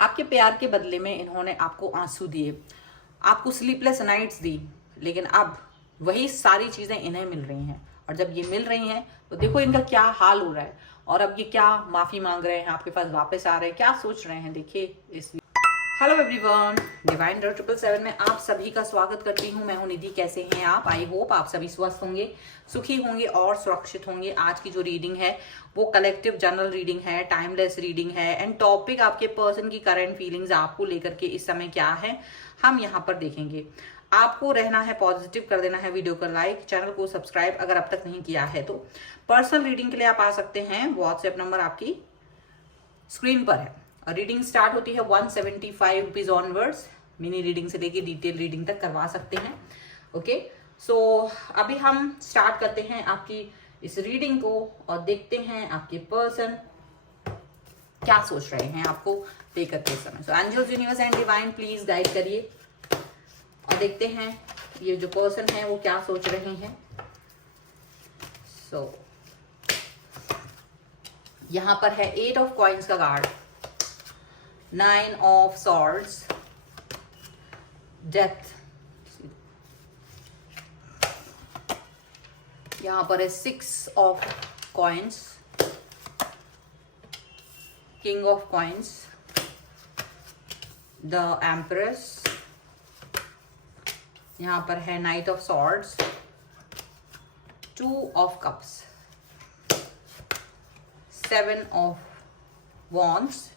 आपके प्यार के बदले में इन्होंने आपको आंसू दिए, आपको स्लीपलेस नाइट्स दी, लेकिन अब वही सारी चीजें इन्हें मिल रही हैं। और जब ये मिल रही हैं तो देखो इनका क्या हाल हो रहा है, और अब ये क्या माफी मांग रहे हैं, आपके पास वापस आ रहे हैं, क्या सोच रहे हैं, देखिए इस। हेलो एवरीवन, डिवाइन डॉट 777 में आप सभी का स्वागत करती हूँ। मैं हूँ निधि। कैसे हैं आप? आई होप आप सभी स्वस्थ होंगे, सुखी होंगे और सुरक्षित होंगे। आज की जो रीडिंग है वो कलेक्टिव जनरल रीडिंग है, टाइमलेस रीडिंग है, एंड टॉपिक आपके पर्सन की करंट फीलिंग्स आपको लेकर के इस समय क्या है हम यहाँ पर देखेंगे। आपको रहना है पॉजिटिव, कर देना है वीडियो को लाइक, चैनल को सब्सक्राइब अगर अब तक नहीं किया है तो। पर्सनल रीडिंग के लिए आप आ सकते हैं, व्हाट्सएप नंबर आपकी स्क्रीन पर है। रीडिंग स्टार्ट होती है 175 रुपीज ऑनवर्ड्स। मिनी रीडिंग से लेके डिटेल रीडिंग तक करवा सकते हैं। ओके, सो अभी हम स्टार्ट करते हैं आपकी इस रीडिंग को और देखते हैं आपके पर्सन क्या सोच रहे हैं आपको पे करते समय। So angels, universe and divine please guide करिए और देखते हैं ये जो पर्सन है वो क्या सोच रहे हैं। सो यहां पर है 8 ऑफ कॉइन्स का कार्ड, 9 of swords, डेथ, यहां पर है 6 of coins, king of coins, the empress, यहां पर है knight of swords, 2 of cups, 7 of wands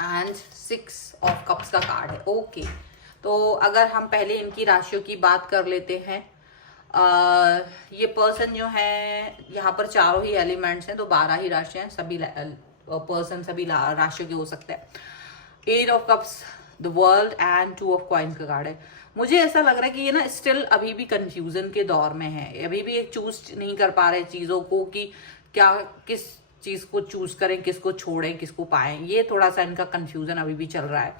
and 6 of cups का कार्ड है। ओके, तो अगर हम पहले इनकी राशियों की बात कर लेते हैं। ये पर्सन जो है यहाँ पर चारों ही एलिमेंट्स हैं, तो 12 ही राशियां हैं, सभी पर्सन सभी राशियों के हो सकते हैं। 8 of cups, the world and 2 of coins का कार्ड है। मुझे ऐसा लग रहा है कि ये ना स्टिल अभी भी कंफ्यूजन के दौर में है, अभी भी एक चूज नहीं कर पा रहे चीजों को कि क्या किस चीज को चूज करें, किसको छोड़ें, किसको पाएं। ये थोड़ा सा इनका कंफ्यूजन अभी भी चल रहा है।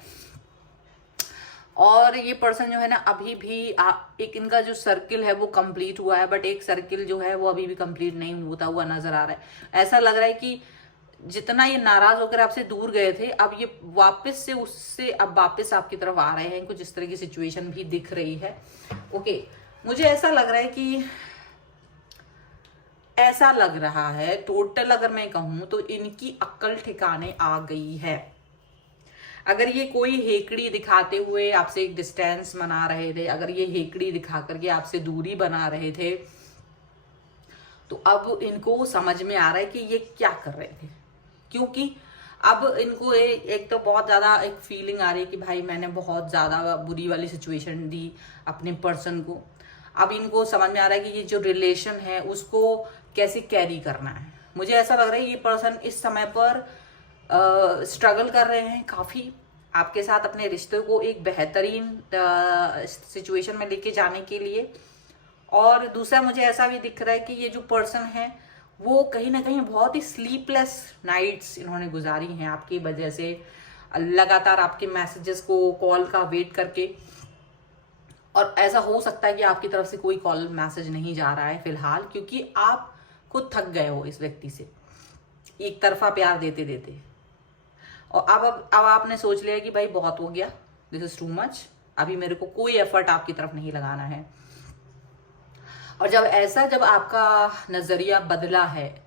और ये पर्सन जो है ना अभी भी एक इनका जो सर्किल है वो कंप्लीट हुआ है, बट एक सर्किल जो है वो अभी भी कंप्लीट नहीं होता हुआ नजर आ रहा है। ऐसा लग रहा है कि जितना ये नाराज होकर आपसे दूर गए थे, अब ये वापस से उससे अब वापस आपकी तरफ आ रहे हैं। कुछ इस तरह की सिचुएशन भी दिख रही है। ओके, मुझे ऐसा लग रहा है कि ऐसा लग रहा है टोटल अगर मैं कहूं तो इनकी अक्ल ठिकाने आ गई है। अगर ये कोई हेकड़ी दिखाते हुए आपसे एक डिस्टेंस बना रहे थे, अगर ये हेकड़ी दिखा करके आपसे दूरी बना रहे थे, तो अब इनको समझ में आ रहा है कि ये क्या कर रहे थे। क्योंकि अब इनको एक तो बहुत ज्यादा एक फीलिंग आ रही है कि भाई मैंने बहुत ज्यादा बुरी वाली सिचुएशन दी अपने पर्सन को। अब इनको समझ में आ रहा है कि ये जो रिलेशन है उसको कैसे कैरी करना है। मुझे ऐसा लग रहा है ये पर्सन इस समय पर स्ट्रगल कर रहे हैं काफी आपके साथ अपने रिश्ते को एक बेहतरीन सिचुएशन में लेके जाने के लिए। और दूसरा मुझे ऐसा भी दिख रहा है कि ये जो पर्सन है वो कहीं ना कहीं बहुत ही स्लीपलेस नाइट्स इन्होंने गुजारी हैं आपकी वजह से, लगातार आपके मैसेजेस को, कॉल का वेट करके। और ऐसा हो सकता है कि आपकी तरफ से कोई कॉल मैसेज नहीं जा रहा है फिलहाल, क्योंकि आप खुद थक गए हो इस व्यक्ति से एक तरफा प्यार देते देते। और अब आपने सोच लिया कि भाई बहुत हो गया, दिस इज टू मच, अभी मेरे को कोई एफर्ट आपकी तरफ नहीं लगाना है। और जब आपका नजरिया बदला है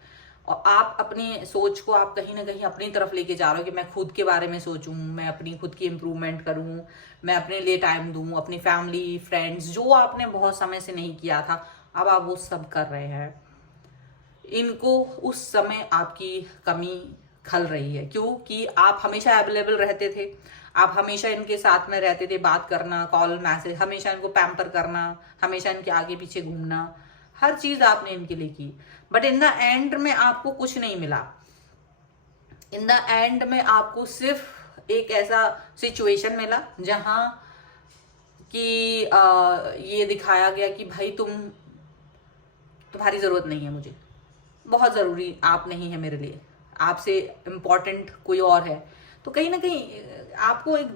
और आप अपनी सोच को आप कहीं ना कहीं अपनी तरफ लेके जा रहे हो कि मैं खुद के बारे में सोचूं, मैं अपनी खुद की इम्प्रूवमेंट करूं, मैं अपने लिए टाइम दूं, अपनी फैमिली फ्रेंड्स जो आपने बहुत समय से नहीं किया था, अब आप वो सब कर रहे हैं। इनको उस समय आपकी कमी खल रही है, क्योंकि आप हमेशा अवेलेबल रहते थे, आप हमेशा इनके साथ में रहते थे, बात करना, कॉल मैसेज, हमेशा इनको पैम्पर करना, हमेशा इनके आगे पीछे घूमना, हर चीज आपने इनके लिए की। बट इन द एंड में आपको कुछ नहीं मिला। इन द एंड में आपको सिर्फ एक ऐसा सिचुएशन मिला जहां कि ये दिखाया गया कि भाई तुम्हारी जरूरत नहीं है मुझे, बहुत जरूरी आप नहीं है मेरे लिए, आपसे इम्पोर्टेंट कोई और है। तो कहीं ना कहीं आपको एक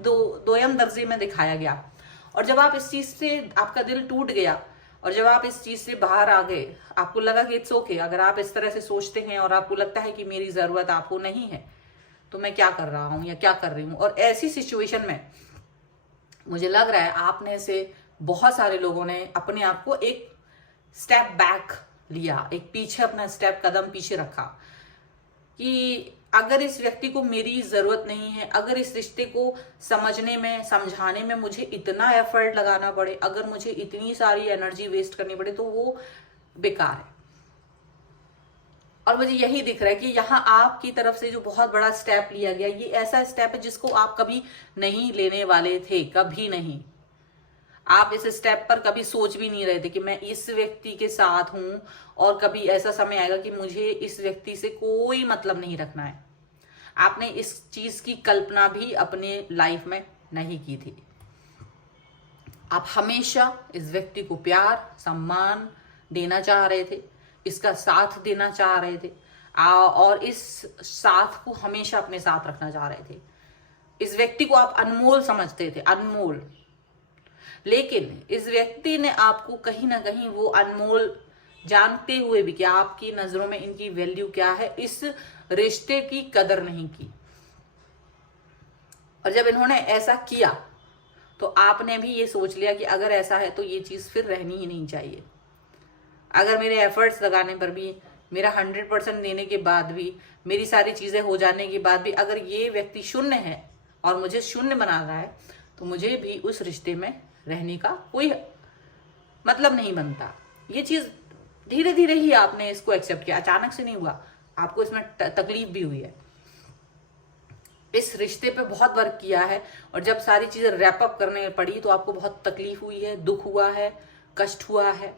दोयम दर्जे में दिखाया गया। और जब आप इस चीज से आपका दिल टूट गया और जब आप इस चीज से बाहर आ गए, आपको लगा कि इट्स ओके, अगर आप इस तरह से सोचते हैं और आपको लगता है कि मेरी जरूरत आपको नहीं है, तो मैं क्या कर रहा हूं या क्या कर रही हूं। और ऐसी सिचुएशन में मुझे लग रहा है आपने से बहुत सारे लोगों ने अपने आप को एक स्टेप बैक लिया, एक पीछे अपना स्टेप कदम पीछे रखा कि अगर इस व्यक्ति को मेरी जरूरत नहीं है, अगर इस रिश्ते को समझने में समझाने में मुझे इतना एफर्ट लगाना पड़े, अगर मुझे इतनी सारी एनर्जी वेस्ट करनी पड़े, तो वो बेकार है। और मुझे यही दिख रहा है कि यहाँ आपकी तरफ से जो बहुत बड़ा स्टेप लिया गया, ये ऐसा स्टेप है जिसको आप कभी नहीं लेने वाले थे, कभी नहीं। आप इस स्टेप पर कभी सोच भी नहीं रहे थे कि मैं इस व्यक्ति के साथ हूं और कभी ऐसा समय आएगा कि मुझे इस व्यक्ति से कोई मतलब नहीं रखना है। आपने इस चीज की कल्पना भी अपने लाइफ में नहीं की थी। आप हमेशा इस व्यक्ति को प्यार सम्मान देना चाह रहे थे, इसका साथ देना चाह रहे थे, और इस साथ को हमेशा अपने साथ रखना चाह रहे थे। इस व्यक्ति को आप अनमोल समझते थे, अनमोल। लेकिन इस व्यक्ति ने आपको कहीं ना कहीं वो अनमोल जानते हुए भी कि आपकी नजरों में इनकी वैल्यू क्या है, इस रिश्ते की कदर नहीं की। और जब इन्होंने ऐसा किया तो आपने भी ये सोच लिया कि अगर ऐसा है तो ये चीज फिर रहनी ही नहीं चाहिए। अगर मेरे एफर्ट्स लगाने पर भी, मेरा 100% देने के बाद भी, मेरी सारी चीजें हो जाने के बाद भी अगर ये व्यक्ति शून्य है और मुझे शून्य बना रहा है, तो मुझे भी उस रिश्ते में रहने का कोई मतलब नहीं बनता। ये चीज धीरे धीरे ही आपने इसको एक्सेप्ट किया, अचानक से नहीं हुआ। आपको इसमें तकलीफ भी हुई है, इस रिश्ते पे बहुत वर्क किया है, और जब सारी चीजें रैप अप करने पड़ी तो आपको बहुत तकलीफ हुई है, दुख हुआ है, कष्ट हुआ है।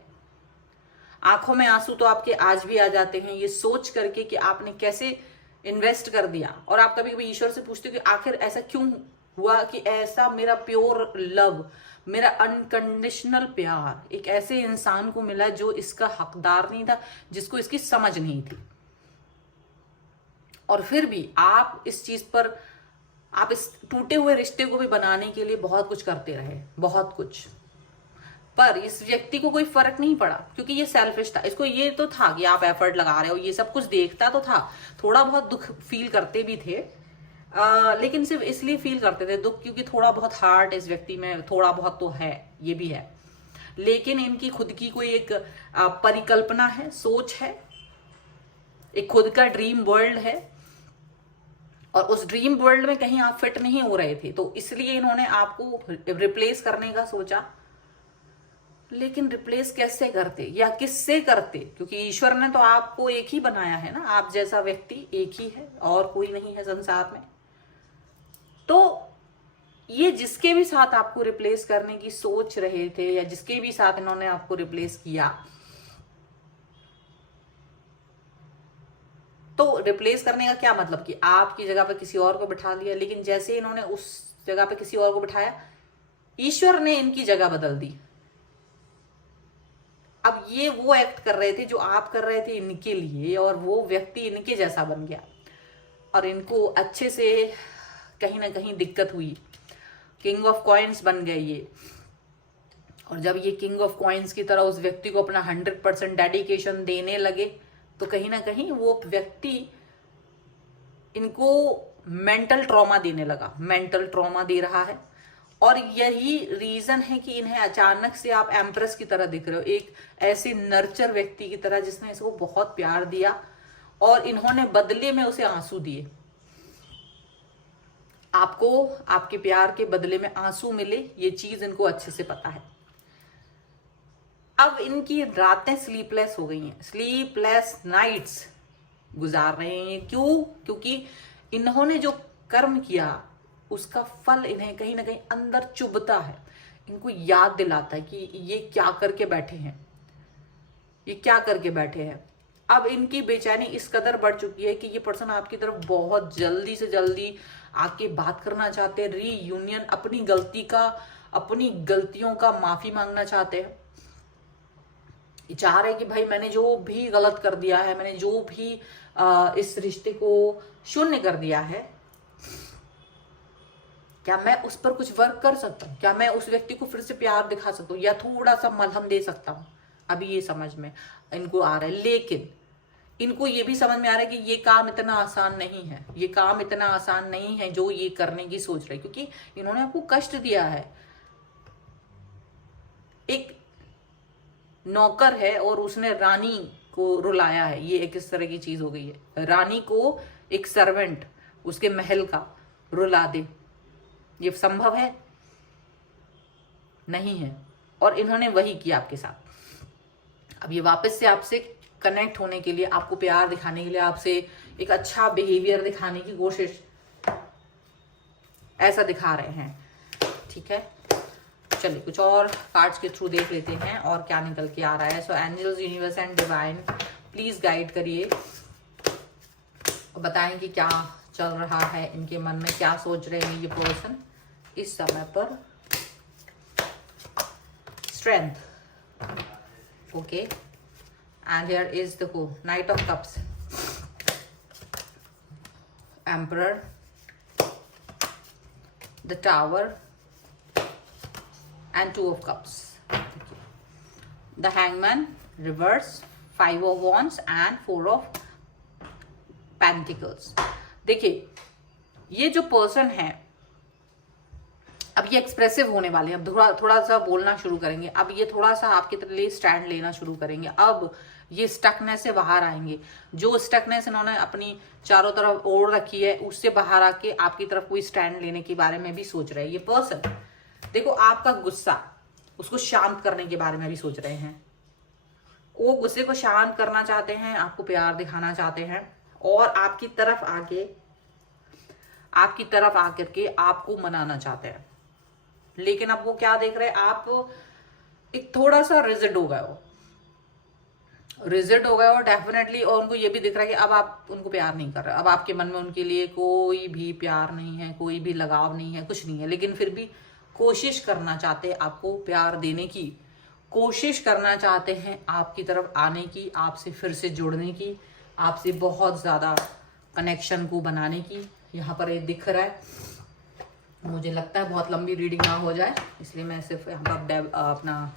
आंखों में आंसू तो आपके आज भी आ जाते हैं ये सोच करके कि आपने कैसे इन्वेस्ट कर दिया। और आप कभी कभी ईश्वर से पूछते हो कि आखिर ऐसा क्यों हुआ कि ऐसा मेरा प्योर लव, मेरा अनकंडीशनल प्यार एक ऐसे इंसान को मिला जो इसका हकदार नहीं था, जिसको इसकी समझ नहीं थी। और फिर भी आप इस चीज पर, आप इस टूटे हुए रिश्ते को भी बनाने के लिए बहुत कुछ करते रहे, बहुत कुछ। पर इस व्यक्ति को कोई फर्क नहीं पड़ा, क्योंकि ये सेल्फिश था। इसको ये तो था कि आप एफर्ट लगा रहे हो, ये सब कुछ देखता तो था, थोड़ा बहुत दुख फील करते भी थे, लेकिन सिर्फ इसलिए फील करते थे दुख क्योंकि थोड़ा बहुत हार्ट इस व्यक्ति में थोड़ा बहुत तो है, ये भी है। लेकिन इनकी खुद की कोई एक परिकल्पना है, सोच है, एक खुद का ड्रीम वर्ल्ड है, और उस ड्रीम वर्ल्ड में कहीं आप फिट नहीं हो रहे थे, तो इसलिए इन्होंने आपको रिप्लेस करने का सोचा। लेकिन रिप्लेस कैसे करते या किससे करते, क्योंकि ईश्वर ने तो आपको एक ही बनाया है ना, आप जैसा व्यक्ति एक ही है और कोई नहीं है संसार में। तो ये जिसके भी साथ आपको रिप्लेस करने की सोच रहे थे या जिसके भी साथ इन्होंने आपको रिप्लेस किया, तो रिप्लेस करने का क्या मतलब कि आपकी जगह पर किसी और को बिठा लिया। लेकिन जैसे इन्होंने उस जगह पर किसी और को बिठाया, ईश्वर ने इनकी जगह बदल दी। अब ये वो एक्ट कर रहे थे जो आप कर रहे थे इनके लिए, और वो व्यक्ति इनके जैसा बन गया, और इनको अच्छे से कहीं ना कहीं दिक्कत हुई। किंग ऑफ कॉइन्स बन गए ये, और जब ये किंग ऑफ कॉइन्स की तरह उस व्यक्ति को अपना 100% डेडिकेशन देने लगे, तो कहीं ना कहीं वो व्यक्ति इनको मेंटल ट्रॉमा देने लगा, मेंटल ट्रॉमा दे रहा है। और यही रीजन है कि इन्हें अचानक से आप एम्प्रेस की तरह दिख रहे हो, एक ऐसे नर्चर व्यक्ति की तरह जिसने इसको बहुत प्यार दिया और इन्होंने बदले में उसे आंसू दिए। आपको आपके प्यार के बदले में आंसू मिले, ये चीज इनको अच्छे से पता है। अब इनकी रातें स्लीपलेस हो गई हैं, स्लीपलेस नाइट्स गुजार रहे हैं। क्यों? क्योंकि इन्होंने जो कर्म किया उसका फल इन्हें कहीं ना कहीं अंदर चुभता है, इनको याद दिलाता है कि ये क्या करके बैठे हैं, ये क्या करके बैठे हैं। अब इनकी बेचैनी इस कदर बढ़ चुकी है कि ये पर्सन आपकी तरफ बहुत जल्दी से जल्दी आके बात करना चाहते हैं, रीयूनियन, अपनी गलती का, अपनी गलतियों का माफी मांगना चाहते हैं। ये चाह रहे कि भाई मैंने जो भी गलत कर दिया है, मैंने जो भी इस रिश्ते को शून्य कर दिया है, क्या मैं उस पर कुछ वर्क कर सकता हूँ? क्या मैं उस व्यक्ति को फिर से प्यार दिखा सकता हूँ या थोड़ा सा मलहम दे सकता हूँ? अभी ये समझ में इनको आ रहा है। लेकिन इनको ये भी समझ में आ रहा है कि ये काम इतना आसान नहीं है, ये काम इतना आसान नहीं है जो ये करने की सोच रहे, क्योंकि इन्होंने आपको कष्ट दिया है। एक नौकर है और उसने रानी को रुलाया है, ये एक इस तरह की चीज हो गई है। रानी को एक सर्वेंट उसके महल का रुला दे, ये संभव है? नहीं है। और इन्होंने वही किया आपके साथ। अब ये वापस से आपसे कनेक्ट होने के लिए, आपको प्यार दिखाने के लिए, आपसे एक अच्छा बिहेवियर दिखाने की कोशिश ऐसा दिखा रहे हैं। ठीक है, चलिए कुछ और कार्ड्स के थ्रू देख लेते हैं और क्या निकल के आ रहा है। So angels, universe and divine please guide करिए और बताएं कि क्या चल रहा है इनके मन में, क्या सोच रहे हैं ये पर्सन इस समय पर। Strength, okay, and here is the night of cups, emperor, the tower and 2 of cups, the hangman, reverse, 5 of wands and 4 of pentacles। देखिए ये जो पर्सन है अब ये एक्सप्रेसिव होने वाले हैं, अब थोड़ा सा बोलना शुरू करेंगे, अब ये थोड़ा सा आपके लिए स्टैंड लेना शुरू करेंगे, अब ये स्टकनेस से बाहर आएंगे। जो स्टकनेस इन्होंने अपनी चारों तरफ ओढ़ रखी है उससे बाहर आके आपकी तरफ कोई स्टैंड लेने के बारे में भी सोच रहे हैं ये पर्सन। देखो आपका गुस्सा, उसको शांत करने के बारे में भी सोच रहे हैं। वो गुस्से को शांत करना चाहते हैं, आपको प्यार दिखाना चाहते हैं और आपकी तरफ आकर के आपको मनाना चाहते हैं। लेकिन अब वो क्या देख रहे हैं, आप एक थोड़ा सा रिजिड हो गए हो डेफिनेटली। और उनको ये भी दिख रहा है कि अब आप उनको प्यार नहीं कर रहे, अब आपके मन में उनके लिए कोई भी प्यार नहीं है, कोई भी लगाव नहीं है, कुछ नहीं है। लेकिन फिर भी कोशिश करना चाहते हैं आपको प्यार देने की, कोशिश करना चाहते हैं आपकी तरफ आने की, आपसे फिर से जुड़ने की, आपसे बहुत ज़्यादा कनेक्शन को बनाने की। यहाँ पर ये दिख रहा है, मुझे लगता है बहुत लंबी रीडिंग ना हो जाए इसलिए मैं सिर्फ यहाँ पर अपना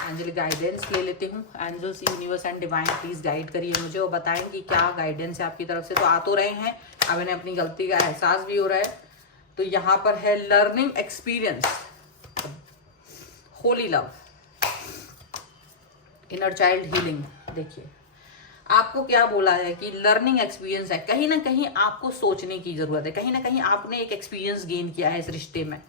एंजल गाइडेंस ले लेती हूँ। Angels, universe and divine please guide करिए मुझे और बताएं कि क्या गाइडेंस है आपकी तरफ से। तो आ तो रहे हैं, अब इन्हें अपनी गलती का एहसास भी हो रहा है। तो यहाँ पर है learning experience, Holi love, inner child healing. देखिए आपको क्या बोला है कि लर्निंग एक्सपीरियंस है, कहीं ना कहीं आपको सोचने की जरूरत है, कहीं ना कहीं आपने एक एक्सपीरियंस गेन किया है इस रिश्ते में।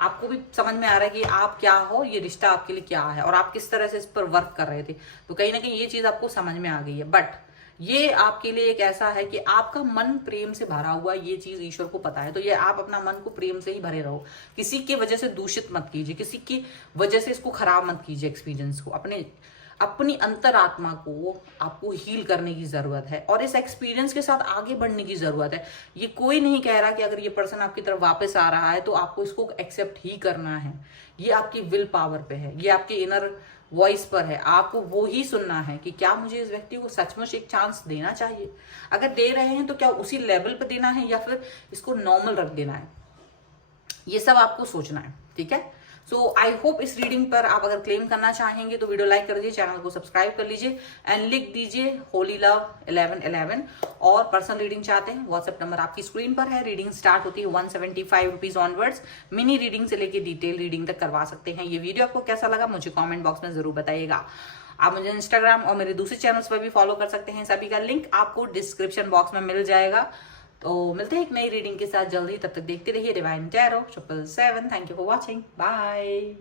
आपको भी समझ में आ रहा है कि आप क्या हो, ये रिश्ता आपके लिए क्या है और आप किस तरह से इस पर वर्क कर रहे थे। तो कहीं ना कहीं ये चीज आपको समझ में आ गई है। बट ये आपके लिए एक ऐसा है कि आपका मन प्रेम से भरा हुआ, ये चीज ईश्वर को पता है। तो ये आप अपना मन को प्रेम से ही भरे रहो, किसी की वजह से दूषित मत कीजिए, किसी की वजह से इसको खराब मत कीजिए। एक्सपीरियंस को अपनी अंतरात्मा को आपको हील करने की जरूरत है और इस एक्सपीरियंस के साथ आगे बढ़ने की जरूरत है। ये कोई नहीं कह रहा कि अगर ये पर्सन आपकी तरफ वापस आ रहा है तो आपको इसको एक्सेप्ट ही करना है। ये आपकी विल पावर पे है, ये आपके इनर वॉइस पर है। आपको वो ही सुनना है कि क्या मुझे इस व्यक्ति को सचमुच एक चांस देना चाहिए, अगर दे रहे हैं तो क्या उसी लेवल पे देना है या फिर इसको नॉर्मल रख देना है, ये सब आपको सोचना है। ठीक है, सो आई होप इस रीडिंग पर आप अगर क्लेम करना चाहेंगे तो वीडियो लाइक कर दीजिए, चैनल को सब्सक्राइब कर लीजिए एंड लिख दीजिए होली लव 1111। और पर्सनल रीडिंग चाहते हैं, व्हाट्सएप नंबर आपकी स्क्रीन पर है। रीडिंग स्टार्ट होती है 175 रुपीज ऑनवर्ड्स। मिनी रीडिंग से लेके डिटेल रीडिंग तक करवा सकते हैं। ये वीडियो आपको कैसा लगा मुझे कॉमेंट बॉक्स में जरूर बताइएगा। आप मुझे इंस्टाग्राम और मेरे दूसरे चैनल्स पर भी फॉलो कर सकते हैं, सभी का लिंक आपको डिस्क्रिप्शन बॉक्स में मिल जाएगा। तो मिलते हैं एक नई रीडिंग के साथ जल्दी, तब तक देखते रहिए divine tarot 777। Thank you for watching, bye.